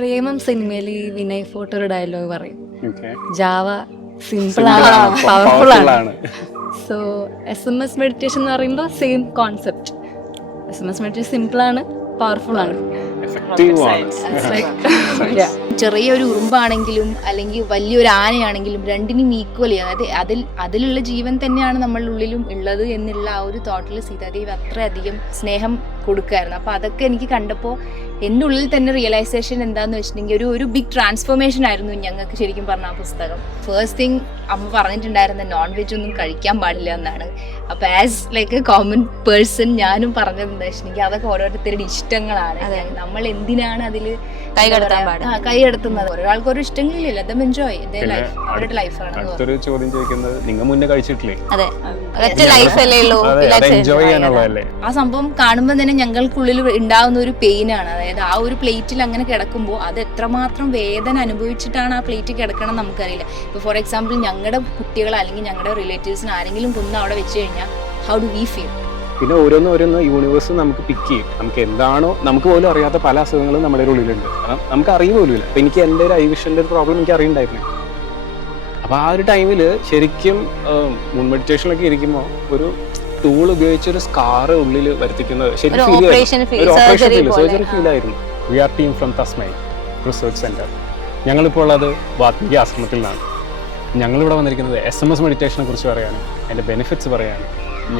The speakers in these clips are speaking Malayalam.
പ്രേമം സിനിമയിൽ ഈ വിനയ് ഫോട്ടോ ഒരു ഡയലോഗ് പറയും, Okay. ജാവ സിമ്പിൾ ആണ്, പവർഫുൾ ആണ്. സോ SMS മെഡിറ്റേഷൻ എന്ന് പറയുമ്പോൾ same concept. SMS meditation simple ആണ്, പവർഫുൾ ആണ്. Effective ആണ്. It's like, yeah. ചെറിയൊരു ഉറുമ്പാണെങ്കിലും അല്ലെങ്കിൽ വലിയൊരു ആനയാണെങ്കിലും രണ്ടിനും ഈക്വലി, അതായത് അതിലുള്ള ജീവൻ തന്നെയാണ് നമ്മളുടെ ഉള്ളിലും ഉള്ളത് എന്നുള്ള ആ ഒരു തോട്ടിൽ സീതാദേവി അത്രയധികം സ്നേഹം കൊടുക്കുമായിരുന്നു. അപ്പോൾ അതൊക്കെ എനിക്ക് കണ്ടപ്പോൾ എൻ്റെ ഉള്ളിൽ തന്നെ റിയലൈസേഷൻ എന്താണെന്ന് വെച്ചിട്ടുണ്ടെങ്കിൽ ഒരു ബിഗ് ട്രാൻസ്ഫോർമേഷൻ ആയിരുന്നു ഞങ്ങൾക്ക് ശരിക്കും പറഞ്ഞ ആ പുസ്തകം. ഫസ്റ്റ് തിങ് അമ്മ പറഞ്ഞിട്ടുണ്ടായിരുന്ന നോൺ വെജ് ഒന്നും കഴിക്കാൻ പാടില്ല എന്നാണ്. അപ്പോൾ as like A common person ഞാനും പറഞ്ഞത് എന്താ വെച്ചിട്ടുണ്ടെങ്കിൽ അതൊക്കെ ഓരോരുത്തരുടെ ഇഷ്ടങ്ങളാണ്. നമ്മൾ എന്തിനാണ് അതിൽ കൈകടത്തുന്നത്? ഒരാൾക്ക് ഒരു ഇഷ്ടങ്ങളില്ല, അതും എൻജോയ് ലൈഫ്, അവരുടെ ലൈഫാണ്. അടുത്തൊരു ചോദ്യം ചോദിക്കുന്നത്, നിങ്ങൾ മുന്നേ കഴിച്ചിട്ടില്ലേ? അതെ, ഒറ്റ ലൈഫല്ലേ ഉള്ളൂ, എൻജോയ് ചെയ്യാനുള്ളതല്ലേ? ആ സംഭവം കാണുമ്പോൾ തന്നെ ഞങ്ങൾക്കുള്ളിൽ ഉണ്ടാകുന്ന ഒരു പെയിനാണ്. അതായത് ആ ഒരു പ്ലേറ്റിൽ അങ്ങനെ കിടക്കുമ്പോൾ അത് എത്രമാത്രം വേദന അനുഭവിച്ചിട്ടാണ് ആ പ്ലേറ്റ് കിടക്കണം നമുക്കറിയില്ല. ഇപ്പോൾ ഫോർ എക്സാമ്പിൾ ഞങ്ങളുടെ കുട്ടികൾ അല്ലെങ്കിൽ ഞങ്ങളുടെ റിലേറ്റീവ്സിന് ആരെങ്കിലും കൊന്ന് അവിടെ വെച്ച് കഴിഞ്ഞാൽ ഹൗ ഡു വി ഫീൽ? പിന്നെ ഓരോന്ന് യൂണിവേഴ്സ് നമുക്ക് പിക്ക് ചെയ്യും. നമുക്ക് എന്താണോ നമുക്ക് പോലും അറിയാത്ത പല അസുഖങ്ങളും നമ്മുടെ ഉള്ളിലുണ്ട്, കാരണം നമുക്ക് അറിയ പോലുമില്ല. അപ്പം എനിക്ക് എൻ്റെ ഒരു ഐ വിഷൻ്റെ ഒരു പ്രോബ്ലം എനിക്ക് അറിയണ്ടായിരുന്നു. അപ്പോൾ ആ ഒരു ടൈമിൽ ശരിക്കും മൂൺ മെഡിറ്റേഷനിലൊക്കെ ഇരിക്കുമ്പോൾ ഒരു ടൂൾ ഉപയോഗിച്ച് ഒരു സ്കാർ ഉള്ളിൽ വരുത്തിക്കുന്നത് ശരിക്കും സർജറി ഫീൽ ആയിരുന്നു. V are team from Tasmai research centre. ഞങ്ങളിപ്പോൾ ഉള്ളത് വാത്മീകി ആശ്രമത്തിൽ നിന്നാണ്. ഞങ്ങളിവിടെ വന്നിരിക്കുന്നത് SMS മെഡിറ്റേഷനെ കുറിച്ച് പറയാനും അതിൻ്റെ ബെനിഫിറ്റ്സ് പറയാനും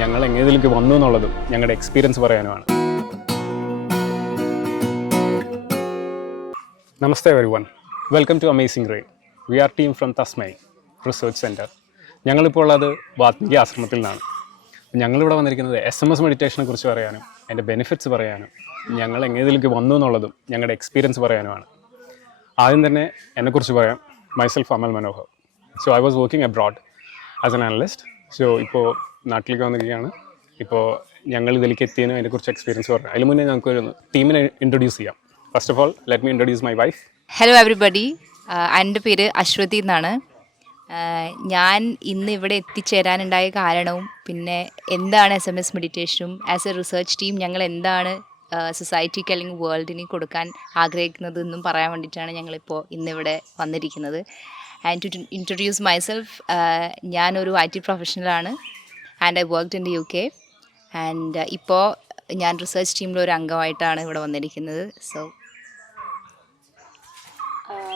ഞങ്ങൾ എങ്ങനെ ഇതിലേക്ക് വന്നു എന്നുള്ളതും ഞങ്ങളുടെ എക്സ്പീരിയൻസ് പറയാനുമാണ്. Namaste everyone, welcome to amazing ray. We are team from Tasmai research centre. ഞങ്ങളിപ്പോൾ ഉള്ളത് വാത്മീകി ആശ്രമത്തിൽ നിന്നാണ്. ഞങ്ങളിവിടെ വന്നിരിക്കുന്നത് SMS മെഡിറ്റേഷനെ കുറിച്ച് പറയാനും അതിൻ്റെ ബെനിഫിറ്റ്സ് പറയാനും ഞങ്ങൾ എങ്ങനെ ഇതിലേക്ക് വന്നു എന്നുള്ളതും ഞങ്ങളുടെ എക്സ്പീരിയൻസ് പറയാനുമാണ്. ആദ്യം തന്നെ എന്നെക്കുറിച്ച് പറയാം. Myself Amal Manohar. So I was working abroad as an analyst. So ഇപ്പോൾ നാട്ടിലേക്ക് വന്നിരിക്കുകയാണ്. ഇപ്പോൾ ഞങ്ങൾ ഇതിലേക്ക് എത്തിയതിനും അതിനെക്കുറിച്ച് എക്സ്പീരിയൻസ് പറഞ്ഞു. അതിന് മുന്നേ ഞങ്ങൾക്കൊരു ടീമിനെ ഇൻട്രൊഡ്യൂസ് ചെയ്യാം. First of all let me introduce my wife. Hello everybody, എൻ്റെ പേര് അശ്വതി എന്നാണ്. ഞാൻ ഇന്ന് ഇവിടെ എത്തിച്ചേരാനുണ്ടായ കാരണവും പിന്നെ എന്താണ് SMS മെഡിറ്റേഷനും ആസ് എ റിസർച്ച് ടീം ഞങ്ങൾ എന്താണ് സൊസൈറ്റിക്ക് അല്ലെങ്കിൽ വേൾഡിന് കൊടുക്കാൻ ആഗ്രഹിക്കുന്നതെന്നും പറയാൻ വേണ്ടിയിട്ടാണ് ഞങ്ങളിപ്പോൾ ഇന്നിവിടെ വന്നിരിക്കുന്നത്. ആൻഡ് ടു ഇൻട്രൊഡ്യൂസ് മൈസെൽഫ്, ഞാനൊരു IT പ്രൊഫഷണലാണ് and I worked in the UK. And ഇപ്പോൾ ഞാൻ റിസർച്ച് ടീമിലൊരു അംഗമായിട്ടാണ് ഇവിടെ വന്നിരിക്കുന്നത്. So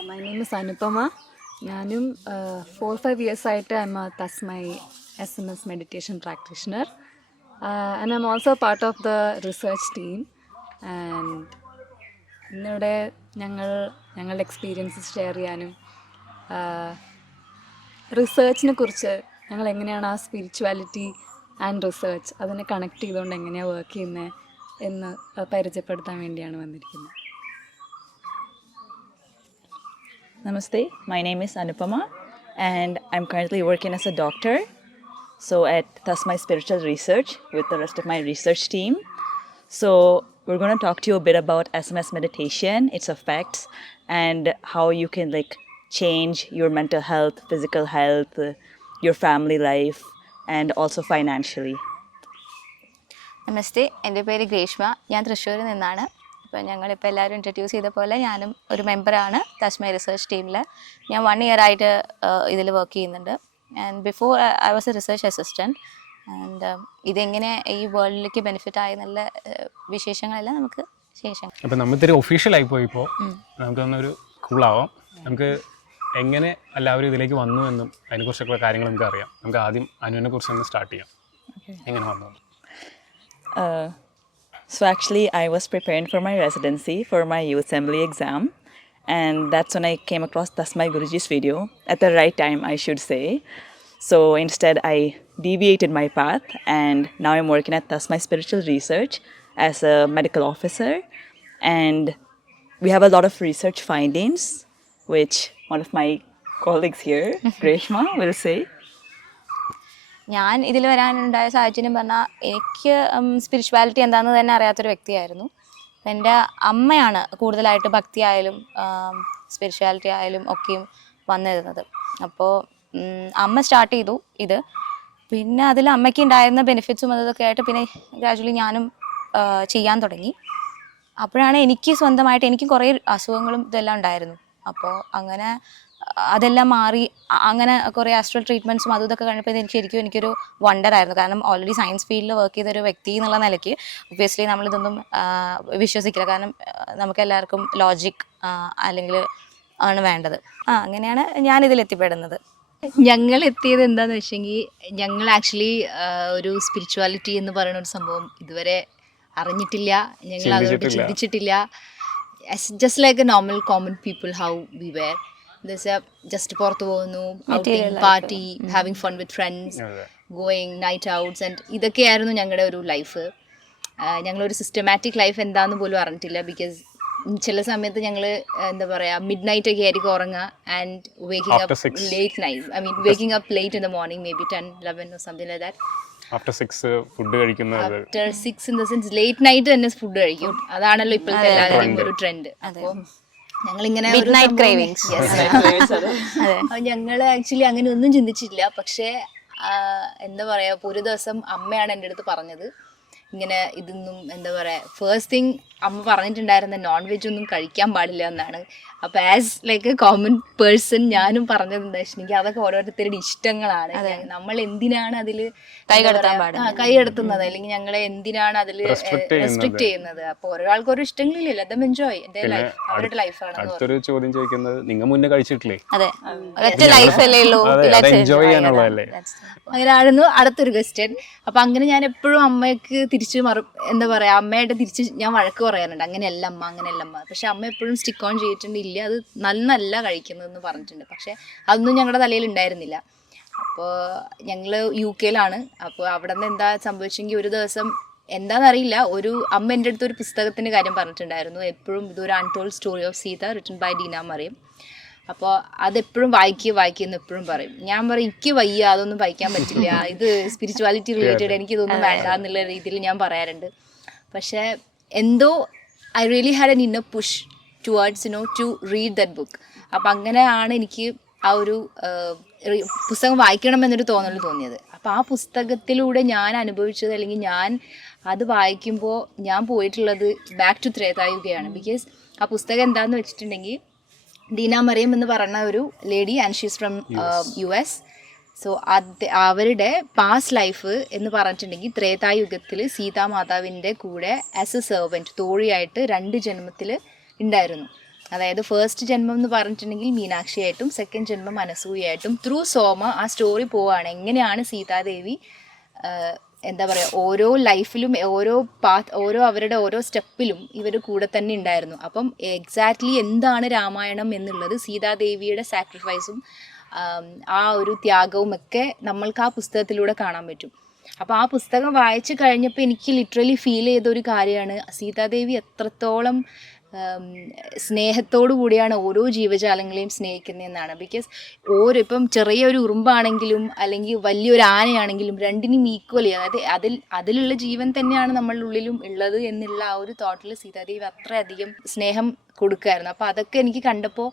my name is Anupama. ഞാനും 4-5 years ആയിട്ട് I am a Tasmai SMS meditation practitioner and I am also part of the research team. And ഇന്നിവിടെ ഞങ്ങളുടെ എക്സ്പീരിയൻസസ് ഷെയർ ചെയ്യാനും റിസർച്ചിനെ കുറിച്ച് ഞങ്ങൾ എങ്ങനെയാണ് ആ സ്പിരിച്വാലിറ്റി ആൻഡ് റിസർച്ച് അതിനെ കണക്ട് ചെയ്തുകൊണ്ട് എങ്ങനെയാണ് വർക്ക് ചെയ്യുന്നത് എന്ന് പരിചയപ്പെടുത്താൻ വേണ്ടിയാണ് വന്നിരിക്കുന്നത്. Namaste, my name is Anupama and I'm currently working as a doctor. So at Tasmai Spiritual Research with the rest of my research team. So we're going to talk to you a bit about SMS meditation, its effects, and how you can change your mental health, physical health, your family life, and also financially. നമസ്തേ, എൻ്റെ പേര് ഗ്രേഷ്മ. ഞാൻ തൃശ്ശൂരിൽ നിന്നാണ്. ഇപ്പോൾ ഞങ്ങളിപ്പോൾ എല്ലാവരും ഇൻട്രൊഡ്യൂസ് ചെയ്ത പോലെ ഞാനും ഒരു മെമ്പറാണ് തസ്മൈ റിസർച്ച് ടീമിൽ. ഞാൻ 1 year ആയിട്ട് ഇതിൽ വർക്ക് ചെയ്യുന്നുണ്ട്. And before I was A research assistant. And ഇതെങ്ങനെ ഈ വേൾഡിലേക്ക് ബെനിഫിറ്റ് ആയ നല്ല വിശേഷങ്ങളെല്ലാം നമുക്ക് ശേഷം. അപ്പോൾ നമ്മളിത്തിരി ഒഫീഷ്യലായി പോയിപ്പോൾ നമുക്കൊന്നൊരു കൂളാവാം. നമുക്ക് എങ്ങനെ എല്ലാവരും ഇതിലേക്ക് വന്നു എന്നും അതിനെക്കുറിച്ചൊക്കെ കാര്യങ്ങൾ നമുക്ക് അറിയാം. നമുക്ക് ആദ്യം അനുവിനെ കുറിച്ച് ഒന്ന് സ്റ്റാർട്ട് ചെയ്യാം. എങ്ങനെ വന്നു? So actually I was preparing for my residency for my youth assembly exam, and that's when I came across Tasmai Guruji's video at the right time, I should say. So instead I deviated my path and now I'm working at Tasmai Spiritual Research as a medical officer, and we have a lot of research findings which one of my colleagues here, Greshma, will say. ഞാൻ ഇതിൽ വരാനുണ്ടായ സാഹചര്യം പറഞ്ഞാൽ എനിക്ക് സ്പിരിച്വാലിറ്റി എന്താണെന്ന് തന്നെ അറിയാത്തൊരു വ്യക്തിയായിരുന്നു. എൻ്റെ അമ്മയാണ് കൂടുതലായിട്ട് ഭക്തി ആയാലും സ്പിരിച്വാലിറ്റി ആയാലും ഒക്കെയും വന്നിരുന്നത്. അപ്പോൾ അമ്മ സ്റ്റാർട്ട് ചെയ്തു ഇത്. പിന്നെ അതിൽ അമ്മയ്ക്ക് ഉണ്ടായിരുന്ന ബെനിഫിറ്റ്സും അതൊക്കെ ആയിട്ട് പിന്നെ ഗ്രാജുവലി ഞാനും ചെയ്യാൻ തുടങ്ങി. അപ്പോഴാണ് എനിക്ക് സ്വന്തമായിട്ട് എനിക്ക് കുറേ അസുഖങ്ങളും ഇതെല്ലാം ഉണ്ടായിരുന്നു. അപ്പോൾ അങ്ങനെ അതെല്ലാം മാറി അങ്ങനെ കുറേ ആസ്ട്രൽ ട്രീറ്റ്മെൻറ്റ്സും അതും ഇതൊക്കെ കഴിഞ്ഞപ്പോൾ എനിക്കൊരു വണ്ടറായിരുന്നു. കാരണം ഓൾറെഡി സയൻസ് ഫീൽഡിൽ വർക്ക് ചെയ്തൊരു വ്യക്തി എന്നുള്ള നിലയ്ക്ക് ഒബ്വിയസ്ലി നമ്മളിതൊന്നും വിശ്വസിക്കില്ല. കാരണം നമുക്ക് എല്ലാവർക്കും ലോജിക് അല്ലെങ്കിൽ ആണ് വേണ്ടത്. അങ്ങനെയാണ് ഞാനിതിൽ എത്തിപ്പെടുന്നത്. ഞങ്ങൾ എത്തിയത് എന്താണെന്ന് വെച്ചെങ്കിൽ ഞങ്ങൾ ആക്ച്വലി ഒരു സ്പിരിച്വാലിറ്റി എന്ന് പറയുന്ന ഒരു സംഭവം ഇതുവരെ അറിഞ്ഞിട്ടില്ല, ഞങ്ങൾ അതോട്ട് ചിന്തിച്ചിട്ടില്ല. Just like a normal common people how we were. Just പുറത്ത് പോകുന്നു, outing, party, having fun with friends, going night outs and ഇതൊക്കെയായിരുന്നു ഞങ്ങളുടെ ഒരു ലൈഫ്. ഞങ്ങളൊരു സിസ്റ്റമാറ്റിക് ലൈഫ് എന്താണെന്ന് പോലും അറിഞ്ഞിട്ടില്ല. ബിക്കോസ് ചില സമയത്ത് ഞങ്ങൾ എന്താ പറയുക മിഡ് നൈറ്റ് ഒക്കെ ആയിരിക്കും ഉറങ്ങുക and waking up late night. I mean waking up late in the morning, may be 10-11 or something like that. After 6 food കഴിക്കുന്നത്. After 6 in the sense late night തന്നെ ഫുഡ് കഴിക്കും. അതാണല്ലോ ഇപ്പോഴത്തെ എല്ലാവരുടെയും ഒരു ട്രെൻഡ്. അപ്പോൾ ഞങ്ങളിങ്ങനെ ഞങ്ങൾ ആക്ച്വലി അങ്ങനെ ഒന്നും ചിന്തിച്ചില്ല. പക്ഷേ എന്താ പറയുക, ഇപ്പോൾ ഒരു ദിവസം അമ്മയാണ് എൻ്റെ അടുത്ത് പറഞ്ഞത് ഇങ്ങനെ ഇതൊന്നും എന്താ പറയുക, ഫസ്റ്റ് തിങ് അമ്മ പറഞ്ഞിട്ടുണ്ടായിരുന്ന നോൺ വെജ് ഒന്നും കഴിക്കാൻ പാടില്ല എന്നാണ്. അപ്പോൾ as like A common person ഞാനും പറഞ്ഞത് എന്താ വെച്ചിട്ടുണ്ടെങ്കിൽ അതൊക്കെ ഓരോരുത്തരുടെ ഇഷ്ടങ്ങളാണ്. നമ്മൾ എന്തിനാണ് അതിൽ കൈകടത്തുന്നത്, അല്ലെങ്കിൽ ഞങ്ങളെ എന്തിനാണ് അതിൽ റെസ്ട്രിക്ട് ചെയ്യുന്നത്? അപ്പോൾ ഒരാൾക്ക് ഓരോ ഇഷ്ടങ്ങളില്ല, let them enjoy their life, അവരുടെ ലൈഫാണ്. അടുത്തൊരു ചോദ്യം ചോദിക്കുന്നത്, നിങ്ങൾ മുന്നേ കഴിച്ചിട്ടില്ലേ? അതെ, ഒറ്റ ലൈഫല്ലേ ഉള്ളൂ, എൻജോയ് ചെയ്യാനുള്ളതല്ലേ? അങ്ങനെയായിരുന്നു അടുത്തൊരു ക്വസ്റ്റ്യൻ. അപ്പം അങ്ങനെ ഞാൻ എപ്പോഴും അമ്മയ്ക്ക് തിരിച്ച് എന്താ പറയുക, അമ്മയായിട്ട് തിരിച്ച് ഞാൻ വഴക്ക് പറയാറുണ്ട്, അങ്ങനെയല്ല അമ്മ, അങ്ങനെയല്ല അമ്മ. പക്ഷെ അമ്മ എപ്പോഴും സ്റ്റിക്ക് ഓൺ ചെയ്തിട്ടുണ്ട്, ഇല്ല അത് നന്നല്ല കഴിക്കുന്നതെന്ന് പറഞ്ഞിട്ടുണ്ട്. പക്ഷെ അതൊന്നും ഞങ്ങളുടെ തലയിൽ ഉണ്ടായിരുന്നില്ല. അപ്പോൾ ഞങ്ങൾ UK-ലാണ്. അപ്പോൾ അവിടെ നിന്ന് എന്താ സംഭവിച്ചെങ്കിൽ ഒരു ദിവസം എന്താണെന്നറിയില്ല, ഒരു അമ്മ എൻ്റെ അടുത്ത് ഒരു പുസ്തകത്തിൻ്റെ കാര്യം പറഞ്ഞിട്ടുണ്ടായിരുന്നു. എപ്പോഴും ഇതൊരു untold story of Sita written by Deena Mariam. അപ്പോൾ അതെപ്പോഴും വായിക്കുമെന്ന് എപ്പോഴും പറയും. ഞാൻ പറയും എനിക്ക് വയ്യ, അതൊന്നും വായിക്കാൻ പറ്റില്ല, ഇത് സ്പിരിച്വാലിറ്റി റിലേറ്റഡ്, എനിക്കിതൊന്നും വേണ്ട എന്നുള്ള രീതിയിൽ ഞാൻ പറയാറുണ്ട്. പക്ഷേ എന്തോ I really had an inner push towards to read that book. അപ്പം അങ്ങനെയാണ് എനിക്ക് ആ ഒരു പുസ്തകം വായിക്കണമെന്നൊരു തോന്നിയത്. അപ്പോൾ ആ പുസ്തകത്തിലൂടെ ഞാൻ അനുഭവിച്ചത്, അല്ലെങ്കിൽ ഞാൻ അത് വായിക്കുമ്പോൾ ഞാൻ പോയിട്ടുള്ളത് ബാക്ക് ടു ത്രേതായുഗയാണ്. ബിക്കോസ് ആ പുസ്തകം എന്താണെന്ന് വെച്ചിട്ടുണ്ടെങ്കിൽ ഡീന മറിയം എന്ന് പറയുന്ന ഒരു lady, and she's from US. So അവരുടെ പാസ്റ്റ് ലൈഫ് എന്ന് പറഞ്ഞിട്ടുണ്ടെങ്കിൽ ത്രേതായുഗത്തിൽ സീതാമാതാവിൻ്റെ കൂടെ ആസ് എ സെർവൻറ്റ്, തോഴിയായിട്ട് 2 ജന്മത്തിൽ ഉണ്ടായിരുന്നു. അതായത് ഫസ്റ്റ് ജന്മം എന്ന് പറഞ്ഞിട്ടുണ്ടെങ്കിൽ മീനാക്ഷിയായിട്ടും, സെക്കൻഡ് ജന്മം അനസൂയായിട്ടും. ത്രൂ സോമ ആ സ്റ്റോറി പോവുകയാണ്, എങ്ങനെയാണ് സീതാദേവി എന്താ പറയുക ഓരോ ലൈഫിലും ഓരോ അവരുടെ ഓരോ സ്റ്റെപ്പിലും ഇവർ കൂടെ തന്നെ ഉണ്ടായിരുന്നു. അപ്പം എക്സാക്ട്ലി എന്താണ് രാമായണം എന്നുള്ളത്, സീതാദേവിയുടെ സാക്രിഫൈസും ആ ഒരു ത്യാഗവും ഒക്കെ നമ്മൾക്ക് ആ പുസ്തകത്തിലൂടെ കാണാൻ പറ്റും. അപ്പോൾ ആ പുസ്തകം വായിച്ചു കഴിഞ്ഞപ്പോൾ എനിക്ക് ലിറ്ററലി ഫീൽ ചെയ്തൊരു കാര്യമാണ്, സീതാദേവി എത്രത്തോളം സ്നേഹത്തോടു കൂടിയാണ് ഓരോ ജീവജാലങ്ങളെയും സ്നേഹിക്കുന്നതെന്നാണ്. ബിക്കോസ് ഇപ്പം ചെറിയൊരു ഉറുമ്പാണെങ്കിലും അല്ലെങ്കിൽ വലിയൊരു ആനയാണെങ്കിലും രണ്ടിനും ഈക്വലി, അതായത് അതിലുള്ള ജീവൻ തന്നെയാണ് നമ്മളുടെ ഉള്ളിലും ഉള്ളത് എന്നുള്ള ആ ഒരു തോട്ടിൽ സീതാദേവി അത്രയധികം സ്നേഹം കൊടുക്കുമായിരുന്നു. അപ്പോൾ അതൊക്കെ എനിക്ക് കണ്ടപ്പോൾ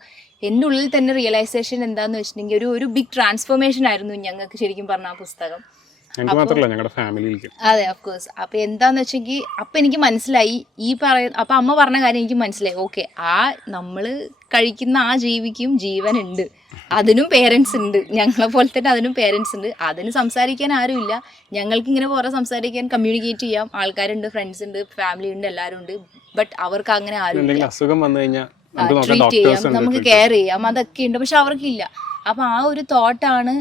എൻ്റെ ഉള്ളിൽ തന്നെ റിയലൈസേഷൻ എന്താണെന്ന് വെച്ചിട്ടുണ്ടെങ്കിൽ ഒരു ബിഗ് ട്രാൻസ്ഫോർമേഷൻ ആയിരുന്നു ഞങ്ങൾക്ക് ശരിക്കും പറഞ്ഞ ആ പുസ്തകം. അതെ, ഓഫ് കോഴ്സ്. അപ്പൊ എന്താന്ന് വെച്ചെങ്കിൽ അപ്പൊ എനിക്ക് മനസ്സിലായി അപ്പൊ അമ്മ പറഞ്ഞ കാര്യം എനിക്ക് മനസ്സിലായി. ഓക്കെ, നമ്മള് കഴിക്കുന്ന ആ ജീവിക്കും ജീവനുണ്ട്, അതിനും പേരൻസ് ഉണ്ട്, ഞങ്ങളെ പോലെ തന്നെ അതിനും പേരൻസ് ഉണ്ട്. അതിന് സംസാരിക്കാൻ ആരുമില്ല, ഞങ്ങൾക്ക് ഇങ്ങനെ കുറെ സംസാരിക്കാൻ, കമ്മ്യൂണിക്കേറ്റ് ചെയ്യാം ആൾക്കാരുണ്ട്, ഫ്രണ്ട്സ് ഉണ്ട്, ഫാമിലി ഉണ്ട്, എല്ലാവരും ഉണ്ട്. ബട്ട് അവർക്ക് അങ്ങനെ ആരുമില്ല. ട്രീറ്റ് ചെയ്യാം, നമുക്ക് കെയർ ചെയ്യാം, അതൊക്കെ ഉണ്ട്. പക്ഷെ അവർക്കില്ല. അപ്പൊ ആ ഒരു തോട്ടാണ്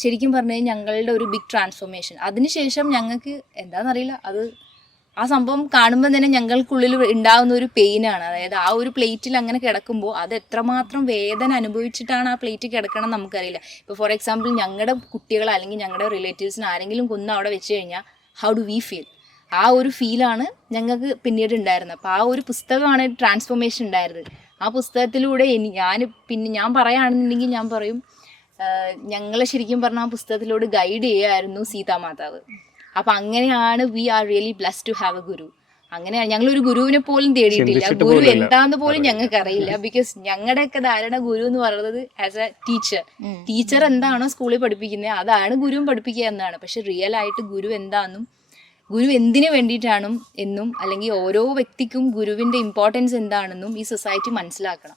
ശരിക്കും പറഞ്ഞാൽ ഞങ്ങളുടെ ഒരു ബിഗ് ട്രാൻസ്ഫോർമേഷൻ. അതിനുശേഷം ഞങ്ങൾക്ക് എന്താണെന്നറിയില്ല, ആ സംഭവം കാണുമ്പോൾ തന്നെ ഞങ്ങൾക്കുള്ളിൽ ഉണ്ടാകുന്ന ഒരു പെയിനാണ്. അതായത് ആ ഒരു പ്ലേറ്റിൽ അങ്ങനെ കിടക്കുമ്പോൾ അത് എത്രമാത്രം വേദന അനുഭവിച്ചിട്ടാണ് ആ പ്ലേറ്റ് കിടക്കണം നമുക്കറിയില്ല. ഇപ്പോൾ ഫോർ എക്സാമ്പിൾ ഞങ്ങളുടെ കുട്ടികൾ അല്ലെങ്കിൽ ഞങ്ങളുടെ റിലേറ്റീവ്സിന് ആരെങ്കിലും കൊന്ന് അവിടെ വെച്ച് കഴിഞ്ഞാൽ ഹൗ ഡു വി ഫീൽ? ആ ഒരു ഫീലാണ് ഞങ്ങൾക്ക് പിന്നീട് ഉണ്ടായിരുന്നത്. അപ്പോൾ ആ ഒരു പുസ്തകമാണ് ട്രാൻസ്ഫോർമേഷൻ ഉണ്ടായിരുന്നത്. ആ പുസ്തകത്തിലൂടെ ഞാൻ പറയുകയാണെന്നുണ്ടെങ്കിൽ ഞാൻ പറയും, ഞങ്ങളെ ശരിക്കും പറഞ്ഞാൽ ആ പുസ്തകത്തിലൂടെ ഗൈഡ് ചെയ്യുമായിരുന്നു സീതാമാതാവ്. അപ്പം അങ്ങനെയാണ് we are really blessed to have a guru. അങ്ങനെയാണ് ഞങ്ങളൊരു ഗുരുവിനെ പോലും തേടിയിട്ടില്ല, ഗുരു എന്താന്ന് പോലും ഞങ്ങൾക്ക് അറിയില്ല. ബിക്കോസ് ഞങ്ങളുടെയൊക്കെ ധാരണ ഗുരു എന്ന് പറയുന്നത് ആസ് എ ടീച്ചർ എന്താണോ സ്കൂളിൽ പഠിപ്പിക്കുന്നത് അതാണ് ഗുരുവും പഠിപ്പിക്കുക എന്നാണ്. പക്ഷെ റിയൽ ആയിട്ട് ഗുരു എന്താണെന്നും ഗുരു എന്തിനു വേണ്ടിയിട്ടാണ് എന്നും അല്ലെങ്കിൽ ഓരോ വ്യക്തിക്കും ഗുരുവിൻ്റെ ഇമ്പോർട്ടൻസ് എന്താണെന്നും ഈ സൊസൈറ്റി മനസ്സിലാക്കണം.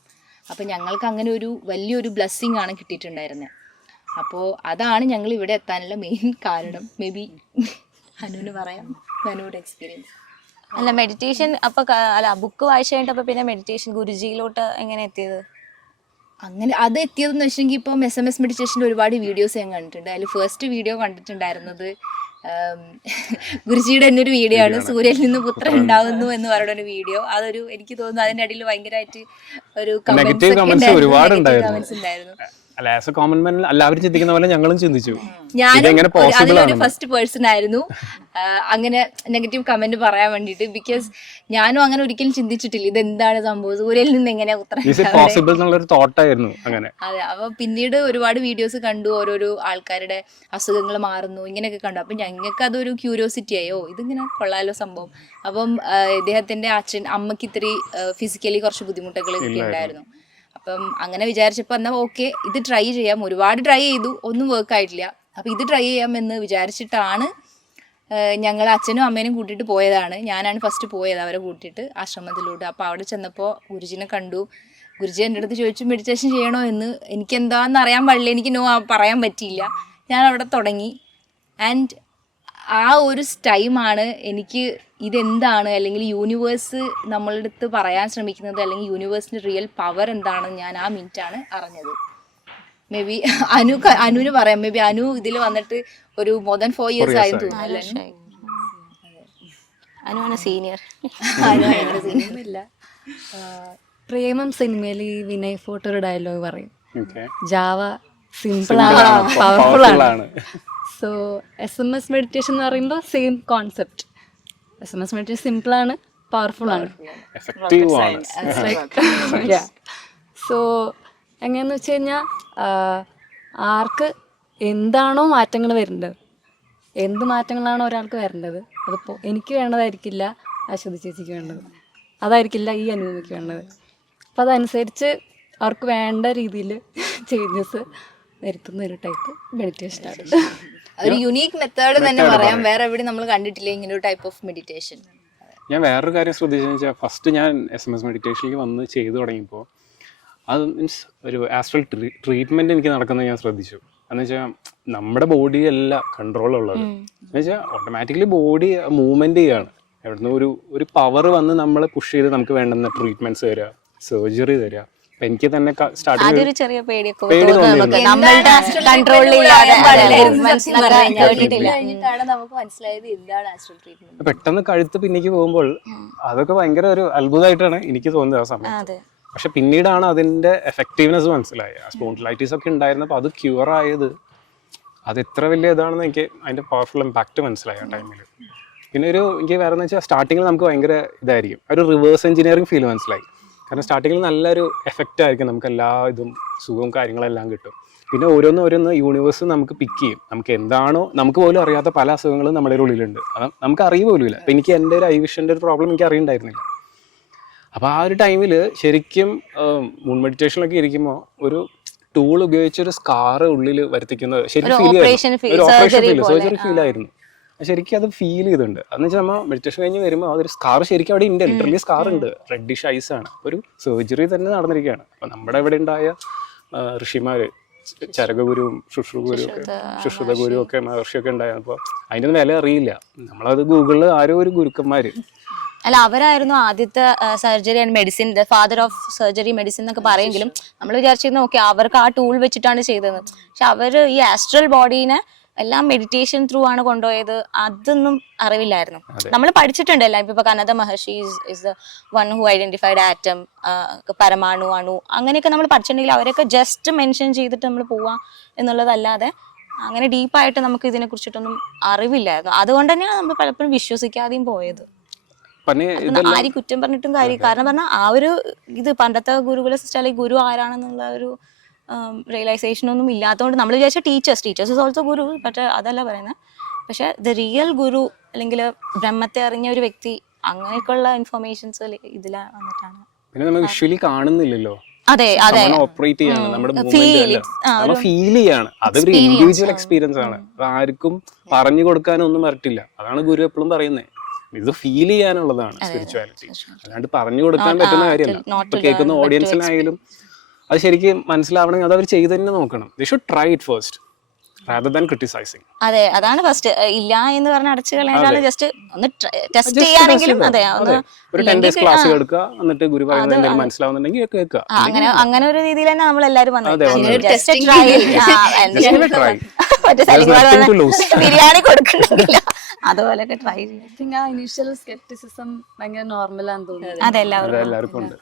അപ്പോൾ ഞങ്ങൾക്ക് അങ്ങനെ ഒരു വലിയൊരു ബ്ലെസ്സിങ് ആണ് കിട്ടിയിട്ടുണ്ടായിരുന്നത്. അപ്പോൾ അതാണ് ഞങ്ങൾ ഇവിടെ എത്താനുള്ള മെയിൻ കാരണം. മേ ബി അനുവിന് പറയാം, അനുവിൻ്റെ എക്സ്പീരിയൻസ്. അല്ല, മെഡിറ്റേഷൻ അപ്പോൾ അല്ല ബുക്ക് വായിച്ചു കഴിഞ്ഞിട്ട് പിന്നെ മെഡിറ്റേഷൻ ഗുരുജിയിലോട്ട് എങ്ങനെ എത്തിയത്? അങ്ങനെ അത് എത്തിയതെന്ന് വെച്ചിട്ടുണ്ടെങ്കിൽ ഇപ്പം SMS മെഡിറ്റേഷൻ്റെ ഒരുപാട് വീഡിയോസ് ഞാൻ കണ്ടിട്ടുണ്ട്. അതിൽ ഫസ്റ്റ് വീഡിയോ കണ്ടിട്ടുണ്ടായിരുന്നത് ഗുരുജിയുടെ തന്നെ ഒരു വീഡിയോ ആണ്, സൂര്യനിൽ നിന്ന് പുത്രൻ ഉണ്ടാവുന്നു എന്ന് പറയുന്ന ഒരു വീഡിയോ. അതൊരു എനിക്ക് തോന്നുന്നു അതിൻ്റെ അടിയിൽ ഭയങ്കരമായിട്ട് ഒരു കമന്റ്സ് ഉണ്ടായിരുന്നു. അല്ല, ആസ് എ കോമൺ മാൻ എല്ലാവരും ചിന്തിക്കുന്ന പോലെ ഞങ്ങളും ചിന്തിച്ചു. ഞാനും അതിലൊരു ഫസ്റ്റ് പേഴ്സൺ ആയിരുന്നു അങ്ങനെ നെഗറ്റീവ് കമന്റ് പറയാൻ വേണ്ടിയിട്ട്. ബിക്കോസ് ഞാനും അങ്ങനെ ഒരിക്കലും ചിന്തിച്ചിട്ടില്ല ഇതെന്താണ് സംഭവം, സൂര്യനിൽ നിന്ന് എങ്ങനെയാ ഉത്തരം. അതെ, അപ്പൊ പിന്നീട് ഒരുപാട് വീഡിയോസ് കണ്ടു, ഓരോരോ ആൾക്കാരുടെ അസുഖങ്ങൾ മാറുന്നു ഇങ്ങനെയൊക്കെ കണ്ടു. അപ്പൊ ഞങ്ങൾക്ക് അതൊരു ക്യൂരിയോസിറ്റി ആയോ, ഇതിങ്ങനെ കൊള്ളാലോ സംഭവം. അപ്പം ഇദ്ദേഹത്തിന്റെ അമ്മയ്ക്ക് ഇത്തിരി ഫിസിക്കലി കുറച്ച് ബുദ്ധിമുട്ടുകൾ ഉണ്ടായിരുന്നു. അപ്പം അങ്ങനെ വിചാരിച്ചപ്പോൾ എന്നാൽ ഓക്കെ ഇത് ട്രൈ ചെയ്യാം. ഒരുപാട് ട്രൈ ചെയ്തു, ഒന്നും വർക്ക് ആയിട്ടില്ല. അപ്പോൾ ഇത് ട്രൈ ചെയ്യാമെന്ന് വിചാരിച്ചിട്ടാണ് ഞങ്ങൾ അച്ഛനും അമ്മേനും കൂട്ടിയിട്ട് പോയതാണ്. ഞാനാണ് ഫസ്റ്റ് പോയത് അവരെ കൂട്ടിയിട്ട് ആശ്രമത്തിലോട്ട്. അപ്പോൾ അവിടെ ചെന്നപ്പോൾ ഗുരുജിനെ കണ്ടു. ഗുരുജി എൻ്റെ അടുത്ത് ചോദിച്ചു മെഡിറ്റേഷൻ ചെയ്യണോ എന്ന്. എനിക്കെന്താണെന്ന് അറിയാൻ പാടില്ല, എനിക്ക് പറയാൻ പറ്റിയില്ല. ഞാൻ അവിടെ തുടങ്ങി. ആൻഡ് ആ ഒരു ടൈമാണ് എനിക്ക് ഇതെന്താണ് അല്ലെങ്കിൽ യൂണിവേഴ്സ് നമ്മളുടെ അടുത്ത് പറയാൻ ശ്രമിക്കുന്നത് അല്ലെങ്കിൽ യൂണിവേഴ്സിൻ്റെ റിയൽ പവർ എന്താണെന്ന് ഞാൻ ആ മിനിറ്റാണ് അറിഞ്ഞത്. മേ ബി അനുവിന് പറയാം. മേ ബി അനു ഇതിൽ വന്നിട്ട് ഒരു മോർ ദാൻ 4 years ആയി തോന്നുന്നു. അനുവാണ് സീനിയർ. ഇല്ല, പ്രേമം സിനിമയിൽ ഈ വിനയ് ഫോട്ടോ ഒരു ഡയലോഗ് പറയും, ജാവ സിമ്പിളാണ് പവർഫുൾ ആണ്. സോ SMS മെഡിറ്റേഷൻ എന്ന് പറയുമ്പോൾ സെയിം കോൺസെപ്റ്റ്. SMS മെഡിറ്റേഷൻ സിമ്പിളാണ്, പവർഫുൾ ആണ്. സോ എങ്ങനെയെന്ന് വെച്ച് കഴിഞ്ഞാൽ ആർക്ക് എന്താണോ മാറ്റങ്ങൾ വരേണ്ടത്, എന്ത് മാറ്റങ്ങളാണോ ഒരാൾക്ക് വരേണ്ടത്, അതിപ്പോൾ എനിക്ക് വേണ്ടതായിരിക്കില്ല അശ്വതി ചേച്ചിക്ക് വേണ്ടത്, അതായിരിക്കില്ല ഈ അനുഭവിക്ക് വേണ്ടത്. അപ്പോൾ അതനുസരിച്ച് അവർക്ക് വേണ്ട രീതിയിൽ ചേഞ്ചസ് വരുത്തുന്ന ഒരു ടൈപ്പ് മെഡിറ്റേഷനാണ്. ഒരു യുണീക്ക് മെത്തേഡ് തന്നെ പറയാം, വേറെ എവിടെ നമ്മൾ കണ്ടിട്ടില്ല ഇങ്ങനെ ഒരു ടൈപ്പ് ഓഫ് മെഡിറ്റേഷൻ. ഞാൻ വേറൊരു കാര്യം ശ്രദ്ധിച്ചെന്ന് വെച്ചാൽ ഫസ്റ്റ് ഞാൻ SMS മെഡിറ്റേഷനിലേക്ക് വന്ന് ചെയ്തു തുടങ്ങിയപ്പോൾ അത് മീൻസ് ഒരു ആസ്ട്രൽ ട്രീറ്റ്മെൻറ്റ് എനിക്ക് നടക്കുന്നത് ഞാൻ ശ്രദ്ധിച്ചു. എന്ന് വെച്ചാൽ നമ്മുടെ ബോഡി അല്ല കൺട്രോളുള്ളത്. എന്ന് വെച്ചാൽ ഓട്ടോമാറ്റിക്കലി ബോഡി മൂവ്മെൻറ്റ് ചെയ്യുകയാണ്. എവിടുന്ന് ഒരു പവർ വന്ന് നമ്മളെ പുഷ് ചെയ്ത് നമുക്ക് വേണ്ടുന്ന ട്രീറ്റ്മെൻറ്റ്സ് തരിക, സർജറി തരിക. എനിക്ക് തന്നെ അതൊരു ചെറിയ പേടി പെട്ടെന്ന് കഴുത്ത് പിന്നേക്ക് പോകുമ്പോൾ അതൊക്കെ ഭയങ്കര ഒരു അത്ഭുതമായിട്ടാണ് എനിക്ക് തോന്നുന്നത് ആ സമയത്ത്. പക്ഷെ പിന്നീടാണ് അതിന്റെ എഫക്റ്റീവ്നെസ് മനസ്സിലായത്. സ്പോണ്ടിലൈറ്റിസ് ഒക്കെ ഉണ്ടായിരുന്നപ്പോൾ അത് ക്യൂർ ആയത് അത് എത്ര വലിയ ഇതാണെന്ന് എനിക്ക് അതിന്റെ പവർഫുൾ ഇമ്പാക്ട് മനസ്സിലായി ആ ടൈമിൽ. പിന്നെ എനിക്ക് വേറെ എന്ന് വെച്ചാൽ സ്റ്റാർട്ടിങ്ങിൽ നമുക്ക് ഭയങ്കര ഇതായിരിക്കും, ഒരു റിവേഴ്സ് എഞ്ചിനീയറിംഗ് ഫീൽ മനസ്സിലായി. കാരണം സ്റ്റാർട്ടിങ്ങിൽ നല്ലൊരു എഫക്റ്റ് ആയിരിക്കും, നമുക്ക് എല്ലാ ഇതും സുഖവും കാര്യങ്ങളെല്ലാം കിട്ടും. പിന്നെ ഓരോന്ന് യൂണിവേഴ്സ് നമുക്ക് പിക്ക് ചെയ്യും. നമുക്ക് എന്താണോ നമുക്ക് പോലും അറിയാത്ത പല അസുഖങ്ങളും നമ്മുടെ ഉള്ളിലുണ്ട്, അത് നമുക്ക് അറിയ പോലും ഇല്ല. അപ്പം എനിക്ക് എൻ്റെ ഒരു ഐ വിഷൻ്റെ ഒരു പ്രോബ്ലം എനിക്ക് അറിയണ്ടായിരുന്നില്ല. അപ്പോൾ ആ ഒരു ടൈമിൽ ശരിക്കും മൂൺ മെഡിറ്റേഷനിലൊക്കെ ഇരിക്കുമ്പോൾ ഒരു ടൂൾ ഉപയോഗിച്ചൊരു സ്കാർ ഉള്ളിൽ വരുത്തിക്കുന്നത് ശരിക്കും ഫീൽ ആയിരുന്നു, ഒരു ഓപ്പറേഷൻ സർജറി ഫീൽ ആയിരുന്നു. ശരിക്കും അത് ഫീൽ ചെയ്തിട്ടുണ്ട്. അതെന്ന് വെച്ചാൽ നമ്മൾ മെഡിറ്റേഷൻ കഴിഞ്ഞ് വരുമ്പോൾ അതൊരു സ്കാർ ശരിക്കും അവിടെ ഉണ്ട്, ലിറ്ററലി സ്കാർ ഉണ്ട്, റെഡിഷ് ഐസ് ആണ്. ഒരു സർജറി തന്നെ നടന്നിരിക്കുകയാണ്. അപ്പം നമ്മുടെ ഇവിടെ ഉണ്ടായ ഋഷിമാർ ചരകഗുരുവും ശുശ്രുത ഗുരു ഒക്കെ മഹർഷിയൊക്കെ ഉണ്ടായിരുന്നു. അപ്പോൾ അതിൻ്റെ ഒന്നും വില അറിയില്ല. നമ്മളത് ഗൂഗിളിൽ ആരോ ഒരു ഗുരുക്കന്മാർ അല്ല അവരായിരുന്നു ആദ്യത്തെ surgery and medicine, the father of surgery medicine എന്നൊക്കെ പറയുമെങ്കിലും നമ്മൾ വിചാരിച്ചിരുന്നു ഓക്കെ അവർക്ക് ആ ടൂൾ വെച്ചിട്ടാണ് ചെയ്തത്. പക്ഷെ അവർ ഈ ആസ്ട്രൽ ബോഡീനെ എല്ലാം മെഡിറ്റേഷൻ ത്രൂ ആണ് കൊണ്ടുപോയത്. അതൊന്നും അറിവില്ലായിരുന്നു. നമ്മൾ പഠിച്ചിട്ടുണ്ട് എല്ലാം. ഇപ്പൊ Kanada Maharshi is the one who identified atom, പരമാണു, അണു, അങ്ങനെയൊക്കെ നമ്മൾ പഠിച്ചിട്ടുണ്ടെങ്കിൽ അവരൊക്കെ ജസ്റ്റ് മെൻഷൻ ചെയ്തിട്ട് നമ്മൾ പോവാ എന്നുള്ളതല്ലാതെ അങ്ങനെ ഡീപ്പായിട്ട് നമുക്ക് ഇതിനെ കുറിച്ചിട്ടൊന്നും അറിവില്ലായിരുന്നു. അതുകൊണ്ട് തന്നെയാണ് നമ്മൾ പലപ്പോഴും വിശ്വസിക്കാതെയും പോയത്. ആരും കുറ്റം പറഞ്ഞിട്ടും കാര്യം, കാരണം പറഞ്ഞാൽ ആ ഒരു ഇത് പണ്ടത്തെ ഗുരുകുല സിസ്റ്റം അല്ലെങ്കിൽ ഗുരു ആരാണെന്നുള്ള ഒരു റിയലൈസേഷൻ ഒന്നും ഇല്ലാത്തതുകൊണ്ട് നമ്മൾ വിചാരിച്ച ടീച്ചേഴ്സ് ഇസ് ഓൾസോ ഗുരു, പക്ഷെ അതല്ല പറയുന്നത്. പക്ഷെ ദ റിയൽ ഗുരു അല്ലെങ്കിൽ ബ്രഹ്മത്തെ അറിഞ്ഞ ഒരു വ്യക്തി അങ്ങനെയൊക്കെയുള്ള ഇൻഫർമേഷൻസ് ഇതിൽ വന്നിട്ടാണ്. പിന്നെ നമ്മൾ വിഷ്വലി കാണുന്നില്ലല്ലോ, അതെ അതെ ഓപ്പറേറ്റ് ചെയ്യാണ് നമ്മുടെ Feel മൂവ്മെന്റ് it. നമ്മൾ ഫീൽ ചെയ്യാണ്. അതൊരു ഇൻഡിവിജ്വൽ എക്സ്പീരിയൻസ് ആണ്. അത് ആർക്കും പറഞ്ഞു കൊടുക്കാനൊന്നും പറ്റില്ല. അതാണ് ഗുരു എപ്പോഴും പറയുന്നത്. ഇത് ഫീൽ ചെയ്യാനുള്ളതാണ് സ്പിരിച്വാലിറ്റി, അല്ലാണ്ട് പറഞ്ഞു കൊടുക്കാൻ പറ്റുന്ന കാര്യമല്ല. ഇപ്പൊ കേൾക്കുന്ന ഓഡിയൻസിനായാലും അത് ശരിക്കും മനസ്സിലാവണമെങ്കിൽ അത് അവർ ചെയ്ത് തന്നെ നോക്കണം. They should try it first rather than criticizing. അതെ, അതാണ് ഫസ്റ്റ്. ഇല്ല എന്ന് പറഞ്ഞ അടച്ചു കളയാനാണ് ജസ്റ്റ് ഒന്ന് ടെസ്റ്റ് ചെയ്യാനെങ്കിലും. അതെ, ഒന്ന് ഒരു 10 days ക്ലാസ് എടുക്കുക, എന്നിട്ട് ഗുരു പറയുന്നത് എന്തെങ്കിലും മനസ്സിലാവുന്നുണ്ടെങ്കിൽ കേൾക്കുക. അങ്ങനെ ഒരു രീതിയിൽ തന്നെ നമ്മൾ എല്ലാവരും ബിരിയാണി കൊടുക്കണമെന്നില്ല, അതുപോലെയൊക്കെ ട്രൈ ചെയ്യും. I think ആ ഇനീഷ്യൽ സ്കെപ്റ്റിസിസം ഭയങ്കര നോർമലാന്ന് തോന്നുന്നു. അതെല്ലാവർക്കും എല്ലാവർക്കും ഉണ്ട്.